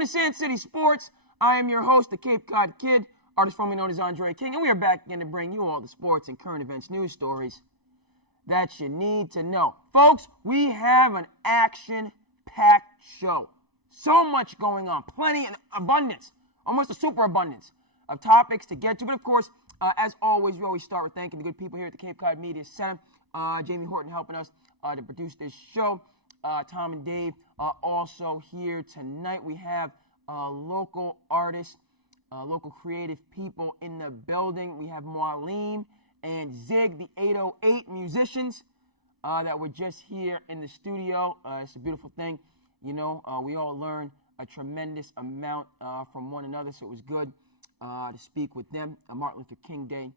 Welcome to SandCity Sports. I am your host, the Cape Cod Kid, artist formerly known as Andre King, and we are back again to bring you all the sports and current events news stories that you need to know. Folks, we have an action-packed show. So much going on, plenty and abundance, almost a superabundance of topics to get to. But of course, as always, we always start with thanking the good people here at the Cape Cod Media Center. Jamie Horton helping us to produce this show. Tom and Dave also here tonight. We have local artists, local creative people in the building. We have Marlene and Zig, the 808 musicians that were just here in the studio. It's a beautiful thing. You know, we all learn a tremendous amount from one another, so it was good to speak with them. Martin Luther King Day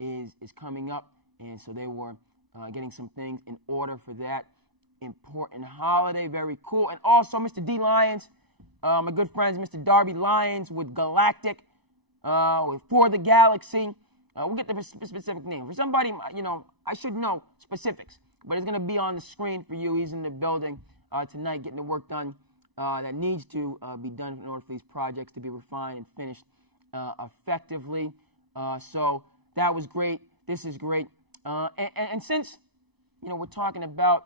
is coming up, and so they were getting some things in order for that important holiday. Very cool. And also Mr. D. Lyons, my good friends, Mr. Darby Lyons with Galactic, with For the Galaxy. We'll get the specific name. For somebody, you know, I should know specifics, but it's going to be on the screen for you. He's in the building tonight getting the work done that needs to be done in order for these projects to be refined and finished effectively. So that was great. This is great. And since, you know, we're talking about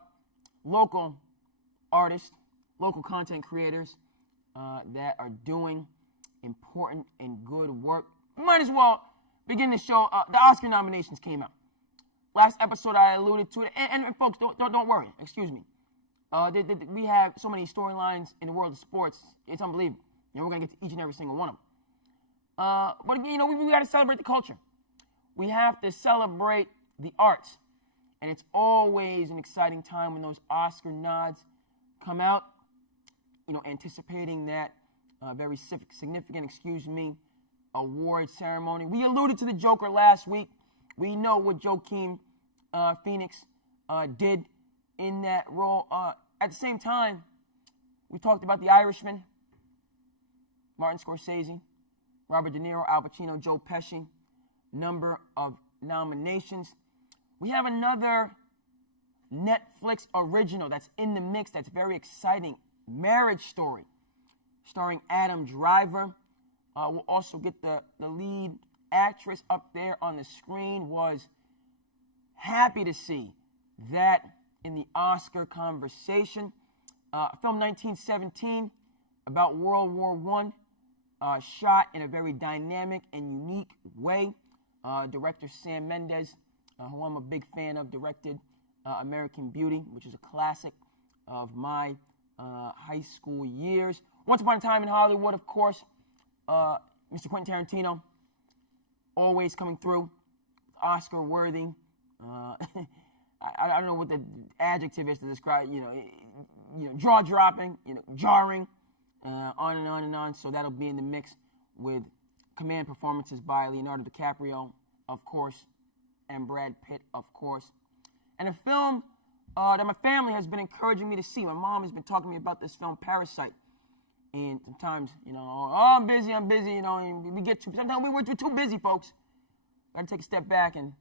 local artists, local content creators that are doing important and good work, we might as well begin the show. The Oscar nominations came out. Last episode I alluded to it, and folks, don't worry, excuse me. We have so many storylines in the world of sports, it's unbelievable. You know, we're going to get to each and every single one of them. But, you know, we got to celebrate the culture. We have to celebrate the arts. And it's always an exciting time when those Oscar nods come out, you know, anticipating that very significant, award ceremony. We alluded to the Joker last week. We know what Joaquin Phoenix did in that role. At the same time, we talked about The Irishman, Martin Scorsese, Robert De Niro, Al Pacino, Joe Pesci, number of nominations. We have another Netflix original that's in the mix that's very exciting, Marriage Story, starring Adam Driver. We'll also get the lead actress up there on the screen. Was happy to see that in the Oscar conversation. Film 1917 about World War I, shot in a very dynamic and unique way. Director Sam Mendes, who I'm a big fan of, directed American Beauty, which is a classic of my high school years. Once Upon a Time in Hollywood, of course, Mr. Quentin Tarantino, always coming through, Oscar-worthy. I don't know what the adjective is to describe, you know, jaw-dropping, you know, jarring, on and on and on. So that'll be in the mix with command performances by Leonardo DiCaprio, of course, and Brad Pitt, of course. And a film that my family has been encouraging me to see. My mom has been talking to me about this film, Parasite. And sometimes, you know, oh, I'm busy, you know, and we get too, sometimes we're too busy, folks. Got to take a step back and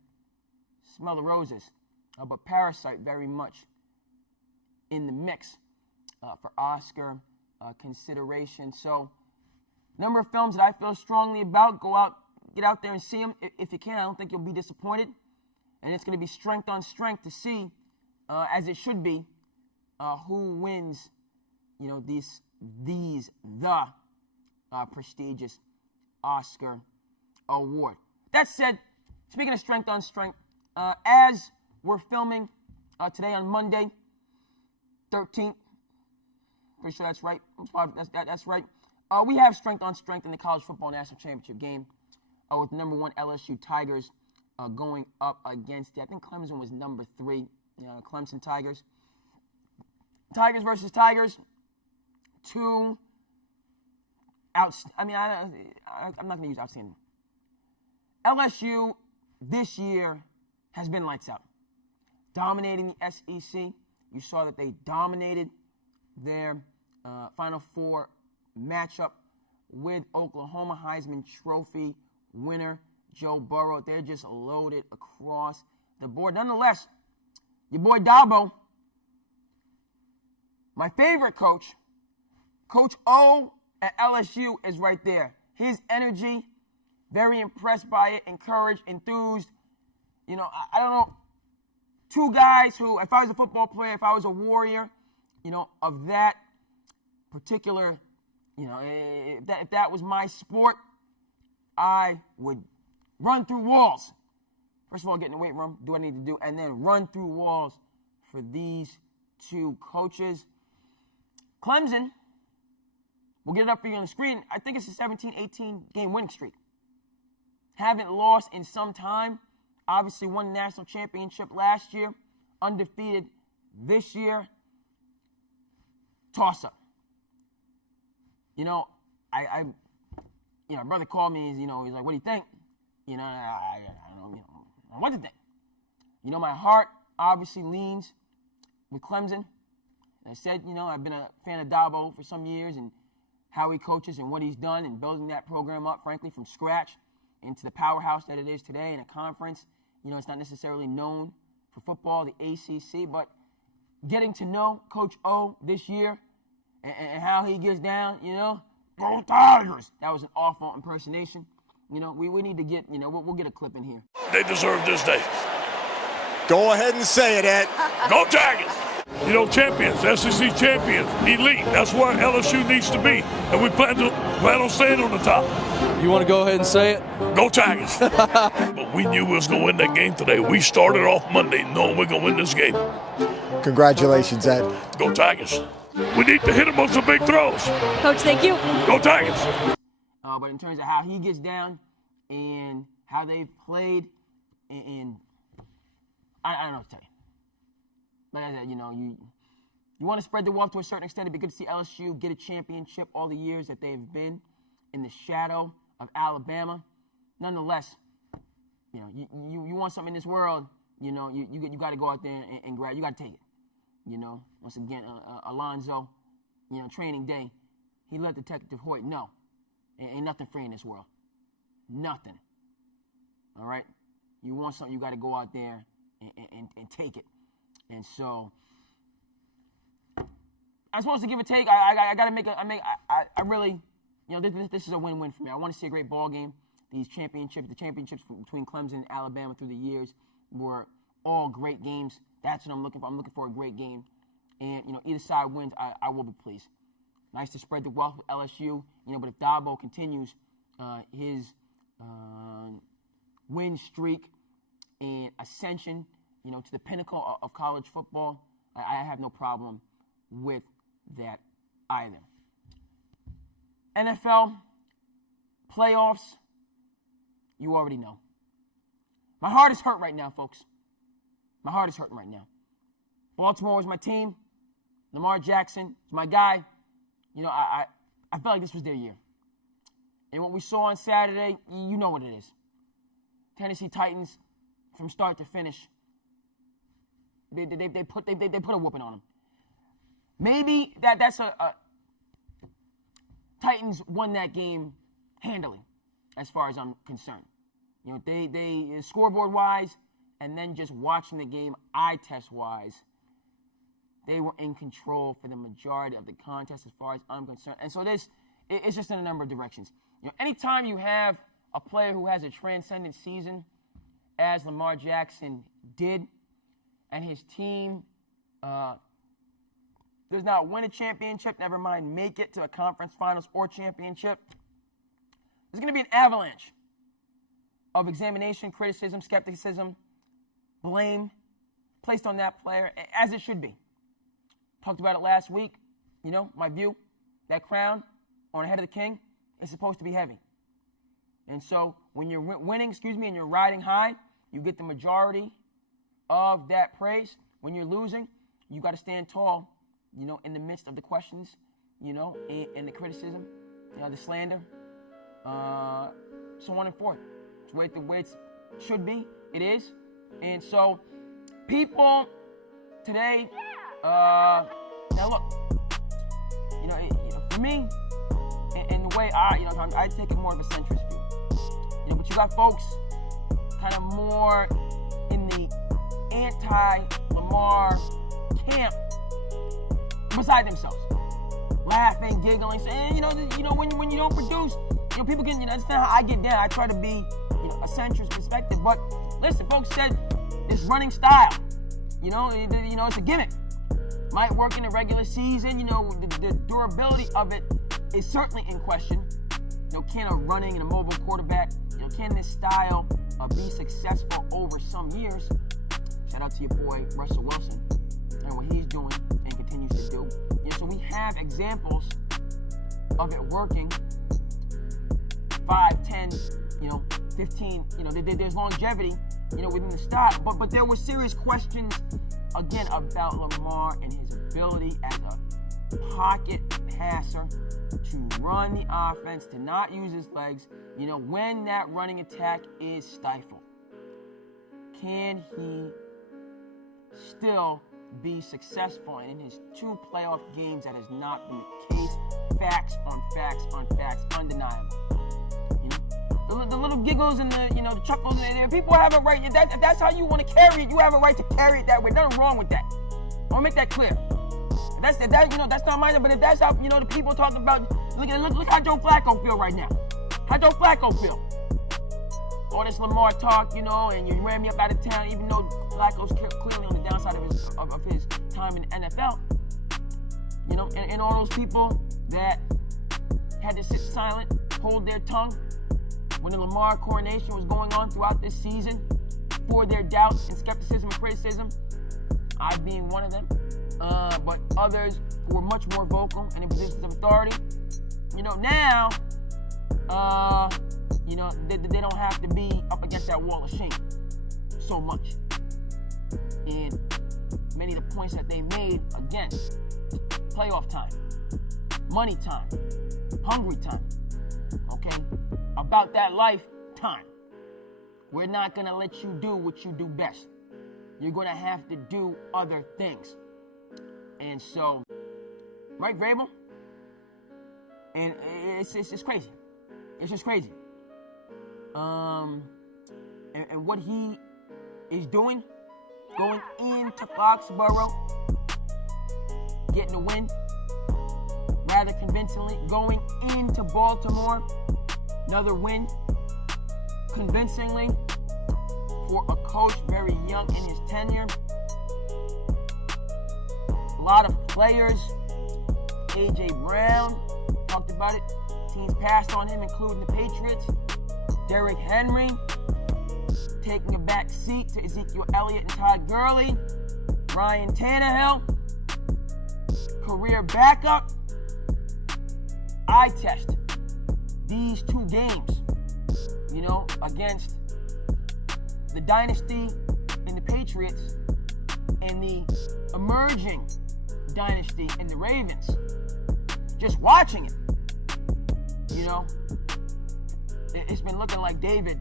smell the roses. But Parasite very much in the mix for Oscar consideration. So, number of films that I feel strongly about. Get out there and see them if you can. I don't think you'll be disappointed. And it's going to be strength on strength to see, as it should be, who wins, you know, the prestigious Oscar award. That said, speaking of strength on strength, as we're filming today on Monday, 13th, pretty sure that's right. That's right. We have strength on strength in the College Football National Championship game with number 1 LSU Tigers going up against, I think Clemson was number 3, Clemson Tigers. Tigers versus Tigers. I'm not going to use outstanding. LSU this year has been lights out. Dominating the SEC. You saw that they dominated their Final Four matchup with Oklahoma. Heisman Trophy winner Joe Burrow. They're just loaded across the board. Nonetheless, your boy Dabo, my favorite coach, Coach O at LSU is right there. His energy, very impressed by it, encouraged, enthused. You know, I don't know, two guys who, if I was a football player, if I was a warrior, you know, of that particular, you know, if that was my sport, I would run through walls. First of all, get in the weight room, do what I need to do, and then run through walls for these two coaches. Clemson, we'll get it up for you on the screen. I think it's a 17-18 game winning streak. Haven't lost in some time. Obviously won the national championship last year. Undefeated this year. Toss-up. You know, my brother called me, you know, he's like, what do you think? You know, I don't know, what to think. You know, my heart obviously leans with Clemson. I said, you know, I've been a fan of Dabo for some years and how he coaches and what he's done and building that program up, frankly, from scratch into the powerhouse that it is today in a conference. You know, it's not necessarily known for football, the ACC, but getting to know Coach O this year and how he gets down, you know, go Tigers. That was an awful impersonation. You know, we need to get, you know, we'll get a clip in here. They deserve this day. Go ahead and say it, Ed. Go Tigers! You know, champions, SEC champions, elite. That's where LSU needs to be. And we plan on staying on the top. You want to go ahead and say it? Go Tigers! But we knew we was going to win that game today. We started off Monday knowing we're going to win this game. Congratulations, Ed. Go Tigers. We need to hit him on some big throws. Coach, thank you. Go Tigers. But in terms of how he gets down and how they've played, and I don't know what to tell you. Like I said, you know, you want to spread the wealth to a certain extent. It'd be good to see LSU get a championship all the years that they've been in the shadow of Alabama. Nonetheless, you know, you want something in this world, you know, you got to go out there and grab. You got to take it. You know, once again, Alonzo, you know, training day, he let Detective Hoyt know. Ain't nothing free in this world. Nothing. All right? You want something, you got to go out there and take it. And so, I'm supposed to give a take. I got to I really, you know, this is a win-win for me. I want to see a great ball game. The championships between Clemson and Alabama through the years were all great games. That's what I'm looking for. I'm looking for a great game. And, you know, either side wins, I will be pleased. Nice to spread the wealth with LSU, you know, but if Dabo continues his win streak and ascension, you know, to the pinnacle of college football, I have no problem with that either. N.F.L. playoffs, you already know. My heart is hurt right now, folks. My heart is hurting right now. Baltimore is my team. Lamar Jackson is my guy. You know, I felt like this was their year. And what we saw on Saturday, you know what it is. Tennessee Titans, from start to finish, they put a whooping on them. Maybe that's Titans won that game handily, as far as I'm concerned. You know, they scoreboard wise, and then just watching the game eye test wise, they were in control for the majority of the contest as far as I'm concerned. And so it's just in a number of directions. You know, anytime you have a player who has a transcendent season, as Lamar Jackson did, and his team does not win a championship, never mind make it to a conference finals or championship, there's going to be an avalanche of examination, criticism, skepticism, blame placed on that player, as it should be. Talked about it last week. You know, my view, that crown on the head of the king is supposed to be heavy. And so when you're winning, and you're riding high, you get the majority of that praise. When you're losing, you got to stand tall, you know, in the midst of the questions, you know, and the criticism, you know, the slander, so on and forth. It's the way it should be. It is. And so people today, now look, you know, for me, in the way I take it more of a centrist view. You know, but you got folks kind of more in the anti-Lamar camp beside themselves. laughing, giggling, saying, when you don't produce, people can, understand how I get down. I try to be, a centrist perspective. But listen, folks said this running style, it's a gimmick. Might work in the regular season, the durability of it is certainly in question. Can a running and a mobile quarterback, can this style be successful over some years? Shout out to your boy, Russell Wilson, and what he's doing and continues to do. So we have examples of it working 5, 10, 15, there's longevity, within the style. But there were serious questions, again, about Lamar and his ability as a pocket passer to run the offense, to not use his legs, when that running attack is stifled. Can he still be successful? And in his 2 playoff games, that has not been the case. Facts on facts on facts, undeniable. The little giggles and the chuckles in there. People have a right. If that's how you want to carry it, you have a right to carry it that way. Nothing wrong with that. I want to make that clear. That's not mine. But if that's how the people talk about. Look how Joe Flacco feel right now. How Joe Flacco feel. All this Lamar talk, and you ran me up out of town, even though Flacco's clearly on the downside of his time in the NFL. And all those people that had to sit silent, hold their tongue when the Lamar coronation was going on throughout this season for their doubts and skepticism and criticism, I being one of them, but others who were much more vocal and in positions of authority, now, they don't have to be up against that wall of shame so much. And many of the points that they made, again, playoff time, money time, hungry time, okay? About that lifetime. We're not going to let you do what you do best. You're going to have to do other things. And so, right, Vrabel? And it's crazy. It's just crazy. And what he is doing, going into Foxborough, getting a win, rather convincingly, going into Baltimore, another win, convincingly, for a coach very young in his tenure. A lot of players, A.J. Brown, talked about it. Teams passed on him, including the Patriots. Derrick Henry taking a back seat to Ezekiel Elliott and Todd Gurley. Ryan Tannehill, career backup. Eye test these 2 games, against the dynasty in the Patriots and the emerging dynasty in the Ravens. Just watching it, it's been looking like David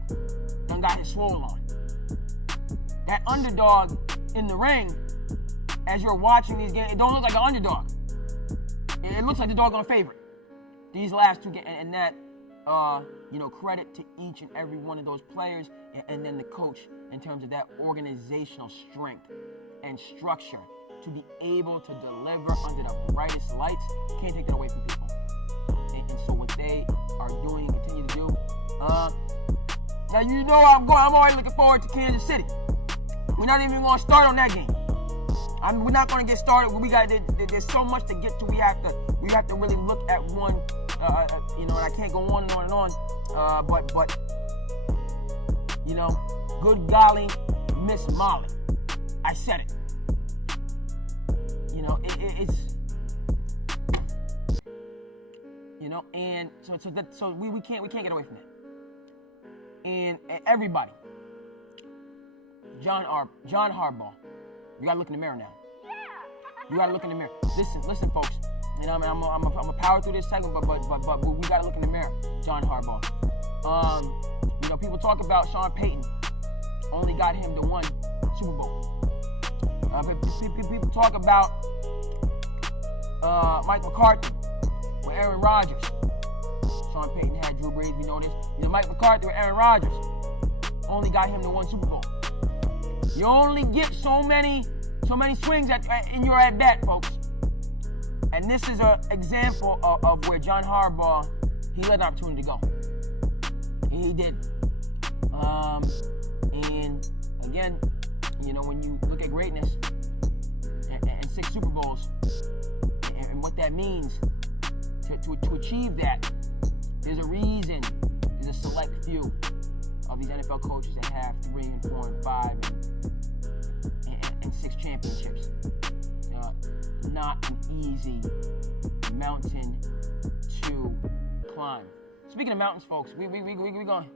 done got his swole on. That underdog in the ring, as you're watching these games, it don't look like an underdog. It looks like the doggone favorite. These last 2 games, and that, credit to each and every one of those players, and then the coach in terms of that organizational strength and structure to be able to deliver under the brightest lights. Can't take that away from people. And so what they are doing and continue to do. Now I'm already looking forward to Kansas City. We're not even going to start on that game. We're not going to get started. There's so much to get to. We have to really look at one. And I can't go on and on and on. But good golly, Miss Molly, I said it. It's and so we can't get away from that. And everybody, John Harbaugh, you gotta look in the mirror now. You gotta look in the mirror. Listen, folks. And I'm gonna power through this segment, but we gotta look in the mirror, John Harbaugh. People talk about Sean Payton only got him to 1 Super Bowl. People talk about Mike McCarthy with Aaron Rodgers. Sean Payton had Drew Brees, we know this. Mike McCarthy with Aaron Rodgers only got him to 1 Super Bowl. You only get so many swings in your at bat, folks. And this is an example of where John Harbaugh, he let an opportunity go. He did. And again, you know, when you look at greatness and 6 Super Bowls and what that means to achieve that, there's a reason there's a select few of these NFL coaches that have 3 and 4 and 5 and 6 championships. Not an easy mountain to climb. Speaking of mountains, folks, we going.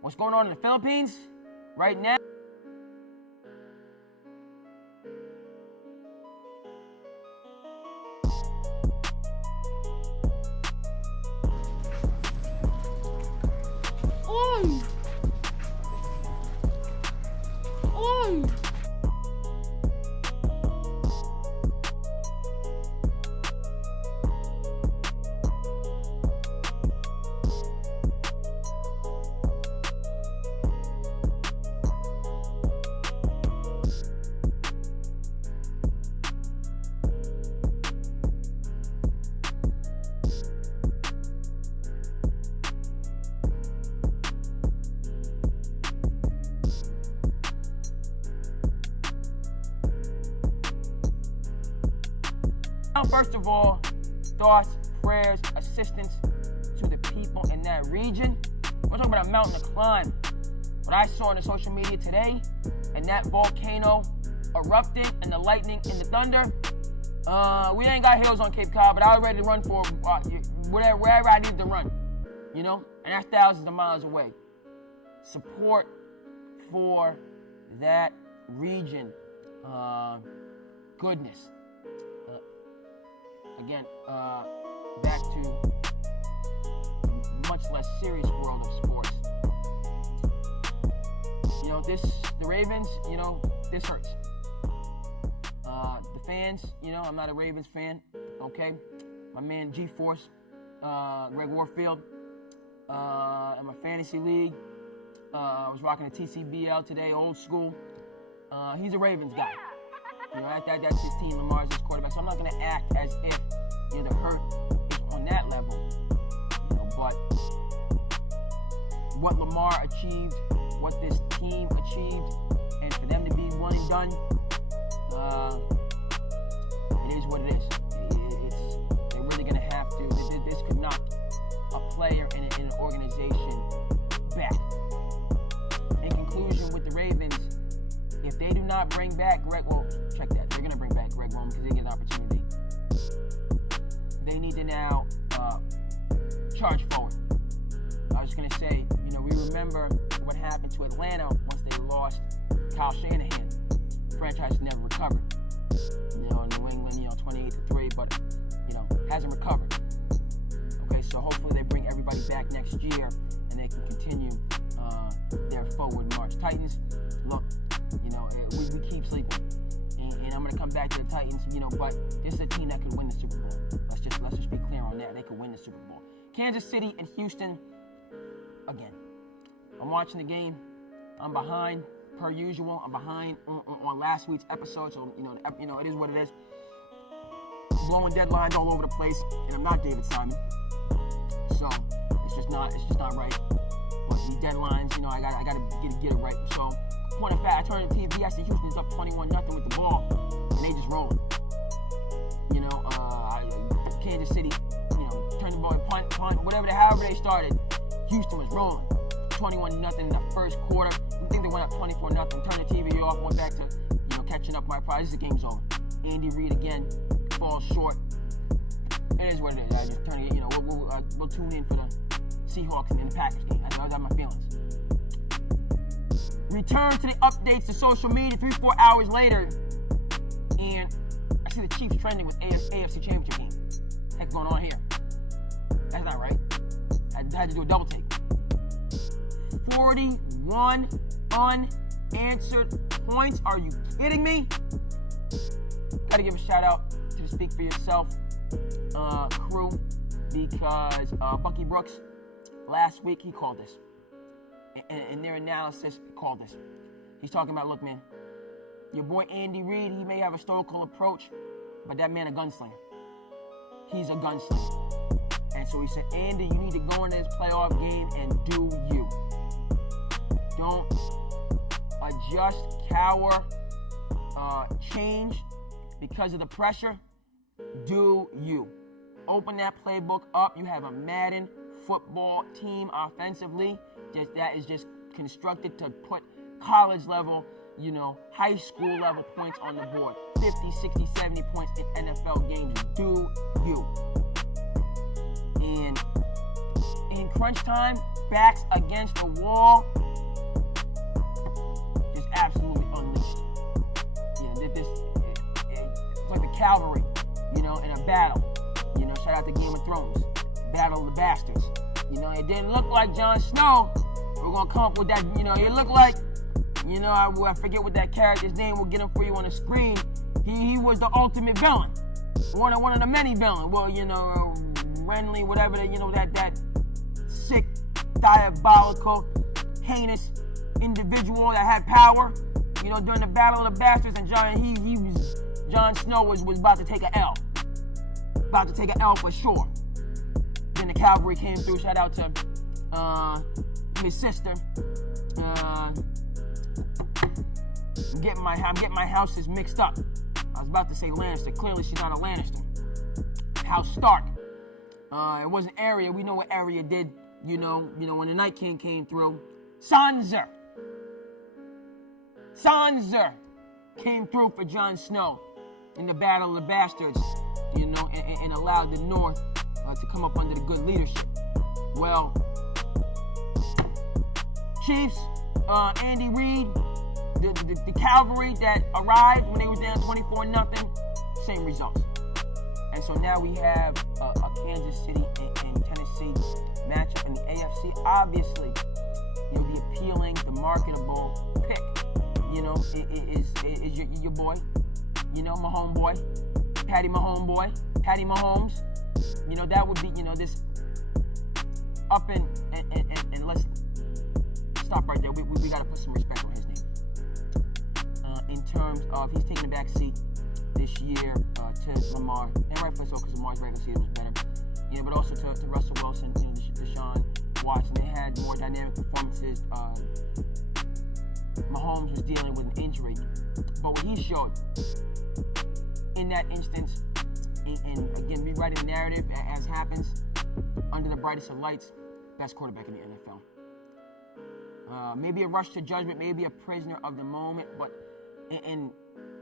What's going on in the Philippines right now? First of all, thoughts, prayers, assistance to the people in that region. We're talking about a mountain to climb. What I saw on the social media today, and that volcano erupting, and the lightning and the thunder. We ain't got hills on Cape Cod, but I was ready to run for wherever I needed to run. You know, and that's thousands of miles away. Support for that region. Goodness. Again, back to a much less serious world of sports. You know, the Ravens, you know, this hurts. The fans, you know, I'm not a Ravens fan, okay? My man G-Force, Greg Warfield, in my fantasy league, I was rocking a TCBL today, old school. He's a Ravens guy. You know, that's his team. Lamar's his quarterback. So I'm not going to act as if, you know, the hurt is on that level. You know, but what Lamar achieved, what this team achieved, and for them to be one and done, it is what it is. They're really going to have to. This could knock a player in an organization back. In conclusion, with the Ravens, if they do not bring back Greg, well, check that. They're going to bring back Greg Roman because they get an opportunity. They need to now charge forward. I was going to say, you know, we remember what happened to Atlanta once they lost Kyle Shanahan. The franchise never recovered. You know, New England, you know, 28-3, but, you know, hasn't recovered. Okay, so hopefully they bring everybody back next year and they can continue their forward march. Titans, look, you know, we keep sleeping. And I'm going to come back to the Titans, you know, but this is a team that could win the Super Bowl. Let's just be clear on that. They could win the Super Bowl. Kansas City and Houston, again, I'm watching the game. I'm behind, per usual. I'm behind on last week's episode, so, you know, it is what it is. Blowing deadlines all over the place, and I'm not David Simon. So, it's just not right. But these deadlines, you know, I gotta get it right. So, point of fact, I turned the TV, I see Houston's up 21-0 with the ball, and they just rolling. You know, Kansas City, you know, turned the ball, punt, however they started, Houston was rolling. 21-0 in the first quarter. I think they went up 24-0. Turned the TV off, went back to, you know, catching up my prize. The game's over. Andy Reid again falls short. It is what it is. I just turn it. You know, we'll tune in for the Seahawks and the Packers game. I got my feelings. Return to the updates to social media 3-4 hours later, and I see the Chiefs trending with AFC Championship game. What's going on here? That's not right. I had to do a double take. 41 unanswered points. Are you kidding me? Got to give a shout out to the Speak for Yourself crew, because Bucky Brooks last week he called this. In their analysis, called this. He's talking about, look, man, your boy Andy Reid, he may have a stoical approach, but that man a gunslinger. He's a gunslinger. And so he said, Andy, you need to go into this playoff game and do you. Don't adjust, cower, change because of the pressure. Do you. Open that playbook up. You have a Madden football team offensively that is just constructed to put college level, high school level points on the board. 50, 60, 70 points in NFL games. Do you. And in crunch time, backs against the wall, just absolutely unleashed. It's like the cavalry, in a battle. Shout out to Game of Thrones, Battle of the Bastards. It didn't look like Jon Snow. We're gonna come up with that. It looked like, I forget what that character's name. We'll get him for you on the screen. He was the ultimate villain, one of the many villains. Well, Renly, whatever that sick, diabolical, heinous individual that had power. During the Battle of the Bastards, and Jon Snow was about to take an L. About to take an L for sure. Then the cavalry came through. Shout out to his sister. I'm getting my houses mixed up. I was about to say Lannister. Clearly, she's not a Lannister. House Stark. It wasn't Arya. We know what Arya did. When the Night King came through. Sansa came through for Jon Snow in the Battle of the Bastards. And allowed the North to come up under the good leadership. Well, Chiefs, Andy Reid, the cavalry that arrived when they was down 24-0, same results. And so now we have a Kansas City and Tennessee matchup in the AFC. Obviously, the appealing, the marketable pick, is your boy, my homeboy, Patty Mahomes. That would be, this up and let's stop right there. We got to put some respect on his name. In terms of, he's taking the back seat this year to Lamar, and rightfully so, because Lamar's regular season was better. But also to Russell Wilson, Deshaun Watson. They had more dynamic performances. Mahomes was dealing with an injury, but what he showed in that instance, and again, rewriting the narrative as happens under the brightest of lights, best quarterback in the NFL. Maybe a rush to judgment, maybe a prisoner of the moment, but and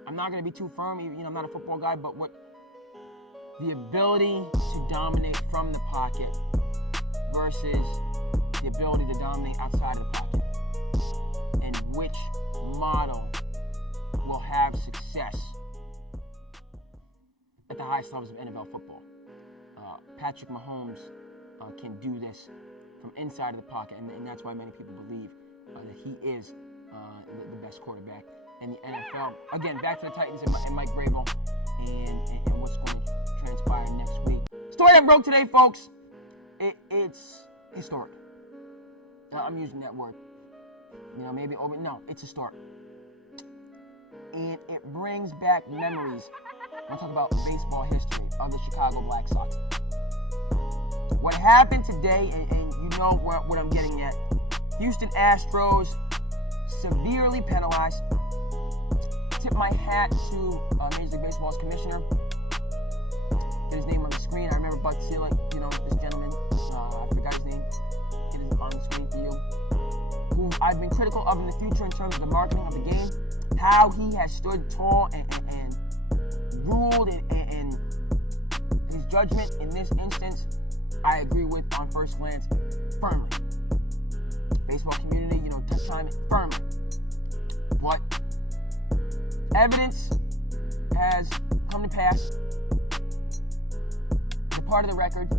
I'm not going to be too firm. I'm not a football guy, but what the ability to dominate from the pocket versus the ability to dominate outside of the pocket, and which model will have success at the highest levels of N.F.L. football. Patrick Mahomes can do this from inside of the pocket, and that's why many people believe that he is the best quarterback in the NFL. Again, back to the Titans and Mike Vrabel and what's going to transpire next week. Story that broke today, folks, it's historic. I'm using that word. Maybe over. No, it's historic. And it brings back memories. I'm talking about baseball history of the Chicago Black Sox. What happened today, and you know what I'm getting at, Houston Astros severely penalized. Tip my hat to Major League Baseball's commissioner. Get his name on the screen. I remember Bud Selig, this gentleman. I forgot his name. Get it on the screen for you. Who I've been critical of in the future in terms of the marketing of the game. How he has stood tall and ruled, and his judgment in this instance, I agree with on first glance firmly. Baseball community, chime it firmly. But evidence has come to pass, the part of the record,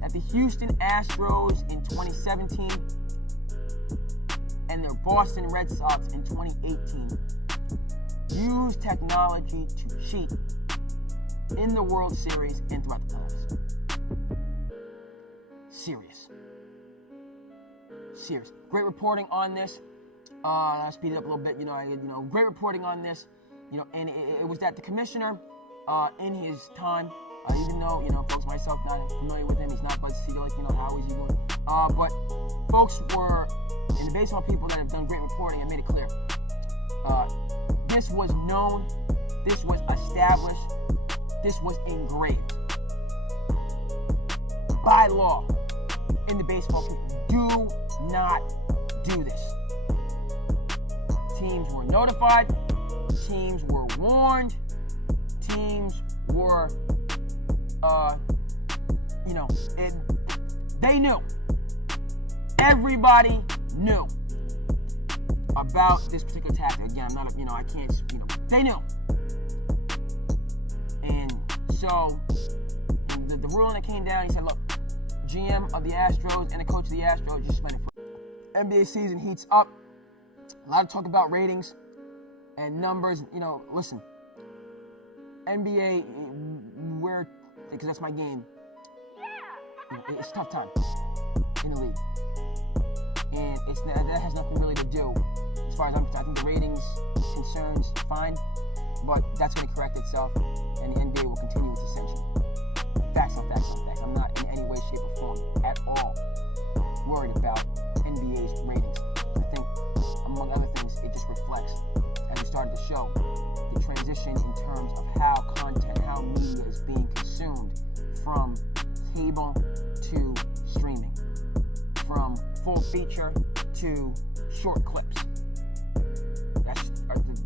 that the Houston Astros in 2017 and their Boston Red Sox in 2018 used technology to cheat in the World Series and throughout the playoffs. Serious. Great reporting on this. I'll speed it up a little bit. Great reporting on this. And it was that the commissioner in his time. Even though, folks myself not familiar with him, he's not Bud Siegel, how is he going? But folks and the baseball people that have done great reporting have made it clear. This was known, this was established, this was engraved by law in the baseball people. Do not do this. Teams were notified, teams were warned, teams were, they knew. Everybody knew about this particular tactic. Again, I'm not, I can't, they knew. And so, the ruling that came down, he said, look, GM of the Astros and the coach of the Astros just suspended for NBA season heats up. A lot of talk about ratings and numbers. Listen, NBA, because that's my game. It's a tough time in the league. And that has nothing really to do, as far as I'm concerned. I think the ratings concerns, fine, but that's going to correct itself, and the NBA will continue its ascension. Facts on facts on facts. I'm not in any way, shape, or form at all worried about NBA's ratings. I think, among other things, it just reflects, as we started the show, the transition in terms of how content, how media is being consumed from cable to streaming, from full feature to short clips. That's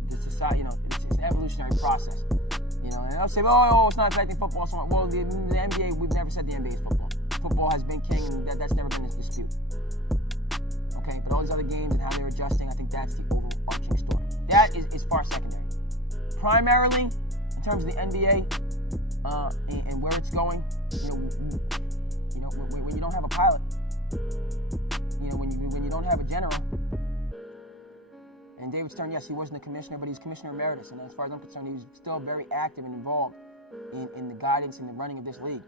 the society, it's an evolutionary process. And they'll say, oh, it's not affecting football so much. Well, the NBA, we've never said the NBA is football. Football has been king, and that's never been a dispute. Okay, but all these other games and how they're adjusting, I think that's the overarching story. That is far secondary. Primarily, in terms of the NBA and where it's going, when you don't have a pilot, when you don't have a general. And David Stern, yes, he wasn't a commissioner, but he's commissioner emeritus. And as far as I'm concerned, he was still very active and involved in the guidance and the running of this league.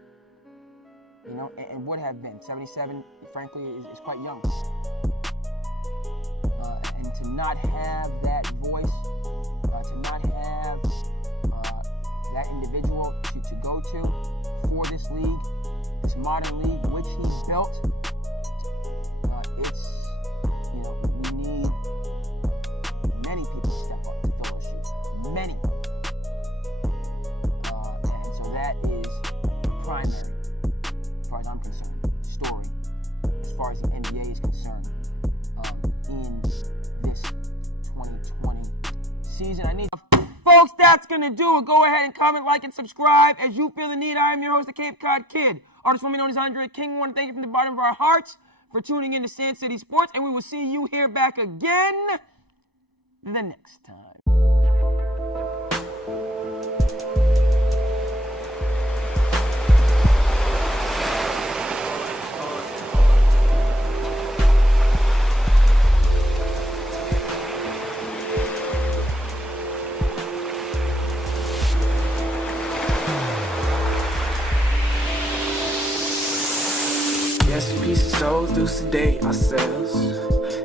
And would have been. 77, frankly, is quite young. And to not have that voice, to not have that individual to go to for this league, this modern league, which he built, we need many people to step up to fill those shoes. Many. And so that is the primary, as far as I'm concerned, story, as far as the NBA is concerned, in this 2020 season. Folks, that's going to do it. Go ahead and comment, like, and subscribe as you feel the need. I am your host, the Cape Cod Kid, artist formerly known as Andre King. We want to thank you from the bottom of our hearts for tuning in to SandCity Sports, and we will see you here back again the next time. Yes, a piece of souls do sedate ourselves.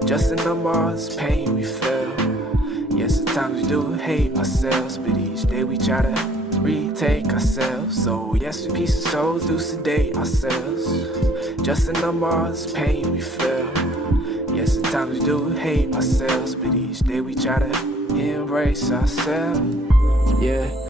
Just a number's pain we feel. Yes, at times we do hate ourselves, but each day we try to retake ourselves. So yes, a piece of souls do sedate ourselves. Just a number's pain we feel. Yes, at times we do hate ourselves, but each day we try to embrace ourselves. Yeah.